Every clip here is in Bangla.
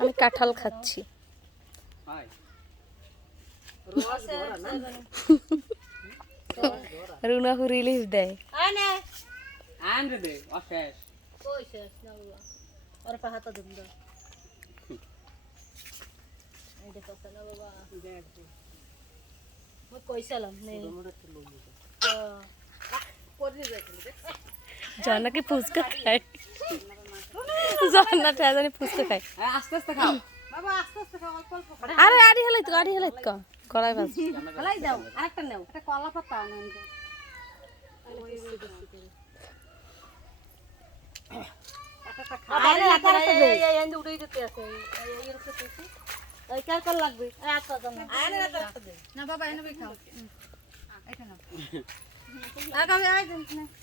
আমি কাঁঠাল খাচ্ছি। রুনাহু রিলিজ দেয়। জন্নাকে ফুচকা খায়, জন্না জানি ফুচকা খায়। আস্তে আস্তে খাও বাবা, আস্তে আস্তে খাও, অল্প অল্প করে। আরে আড়ি হেলাই তো কড়াই বাজ। হেলাই দাও, আরেকটা নাও, একটা কলা পাতা আনেন।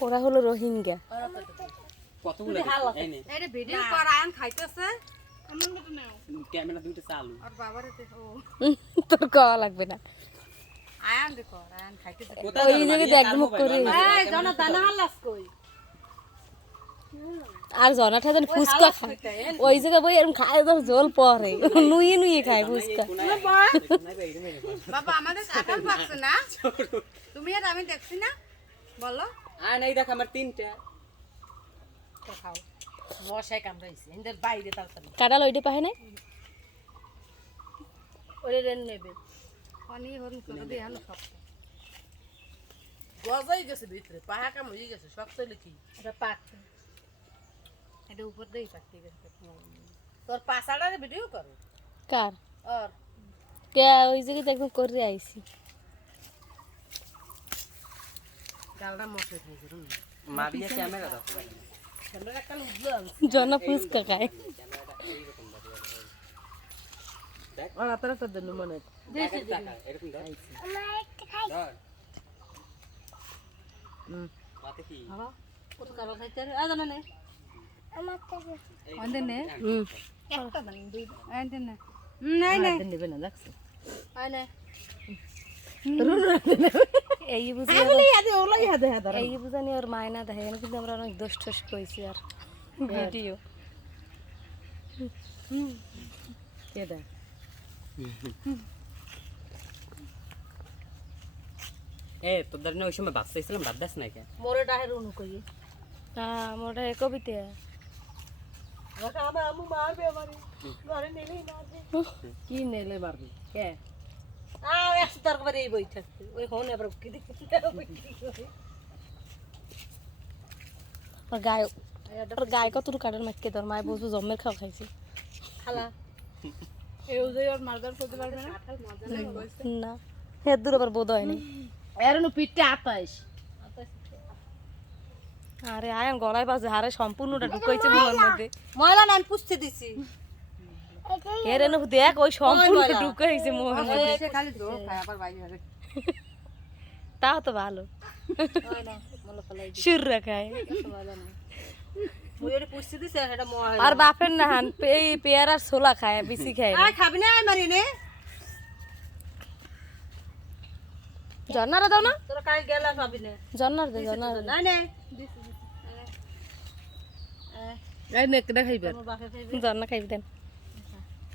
ওরা হলো রোহিঙ্গা। তোর খাওয়া লাগবে না। ওই জায়গায় একদম করে আর জনাটা যেন ফুচকা খায়, ওই জায়গায় বই এরকম খায়, ধর জল পরে নুয়ে নুয়ে খায় ফুচকা। বাবা, আমাদের কাঁঠাল পাকছে না, তুমি আর আমি দেখছি না, বলো। আর নাই দেখ আমার তিনটা খাও, মশাই কামড়াইছে এদের বাইরে তাড়াতাড়ি। কাঁঠাল ওইটা পাহে নাই, ওরে রেন নেবে পানি হরন করে দিয়ে হানো সব গজাই গেছে ভিতরে, পাহা কাম হয়ে গেছে, শক্ত হইলে কি এটা পাক, এটা উপর দেই পাকতে গেছে। তোর পাছাড়ারে ভিডিও করো কার আর কে ওই জায়গায় একদম করে আইছি। ডালটা মশাই খাইছে রুম মারিয়া ক্যামেরা দাও, ক্যামেরা কাল উঠলো জনা ফুচকা খায়। দেখ আর আতরা তো দেন মনে দেখ এরকম দাও ধর মাতে কি বাবা কত কারো খাইতে আর জানা নেই আমাদের নে একটা দান দুই আইতেন না নাই নাই নেবে না দেখছো আয় না এই বুঝি এই বুঝানি ওর মায়না দেখে, কিন্তু আমরা অনেক দোষ টোষ কইছি আর ভিডিও কেডা এ তোদের না ওই সময় বাচ্চা ছিলাম বাদ দাস না কে মোরে ডাহের উনু কই হ্যাঁ মোটা কবিতা রাখা আমা আমু মারবে আমারে ঘরে নেলেই মারবে কি নেলে মারবে কে একশো তর্ক করে এই বই থাকছে ওই হনে আবার কি দেখি আর গায়ে কত কাটার মাইকে তোর মায় বসু জম্মের খাওয়া খাইছে খালা এই যে ওর মারদার করতে পারবে না না হে দূর আবার বোধ হয়নি এরনো পিঠে 28 আরে আয়ন গলায় বাজে হারে সম্পূর্ণটা ঢুকাইছে মুখের মধ্যে। ময়লা না আমি পুষতে দিছি এর এনে দেখ ওই সম্পূর্ণ ঢুকাইছে মুখের মধ্যে, সে খালি ধো খায় আবার বাইরে হবে তাও তো ভালো হয় না মলা ফলাই সুর রাখায়। ভালো না মুই এর পুষতে দিছি এটা মোয়া আর বাপের না হান এই পেয়ারার ছোলা খায়, বেশি খায় না। আয় খাবি না আয় মারি নে জন্নারা দাও না, তোরা কাল গেলা খাবি না জন্নার দে জন্নার না না এই নে কেডা খাইবে জন্না খাইবি দেন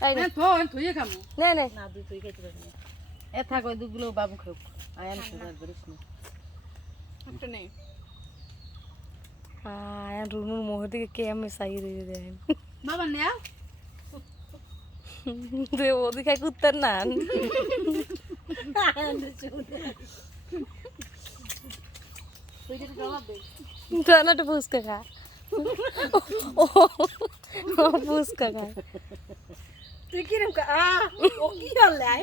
তাই না তো তুই খামু নে নে না দুই তুই খাইতে পারবি এ থাক ওই দুগুলো বাবু খাও আয়ান সুগার করিস না একটা নেই আয়ন রুনুর মোহর দিকে কে আমি সাই রয়ে দেন বাবা নে তুই ওদিকে খাই কুত্তার না জন্নাটা ফুচকা খা, ও ফুচকা খায়। তুই কিরম ও কি হলে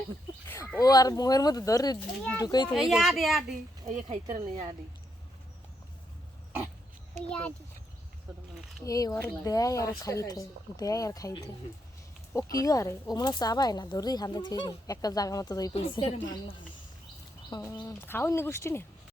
ও আর মুখের মধ্যে ধরে ঢুকাই থাকে। এই আডি আডি এই খাইতে না আডি এই ওর দেয় আর খাইতে দেয় আর খাইতে ও কি আরে ও মনে চাবায় না ধরেই হাতে ছেড়ে একটা জায়গা মতো দই পেয়েছে। খাওয়ানি গোষ্ঠী না।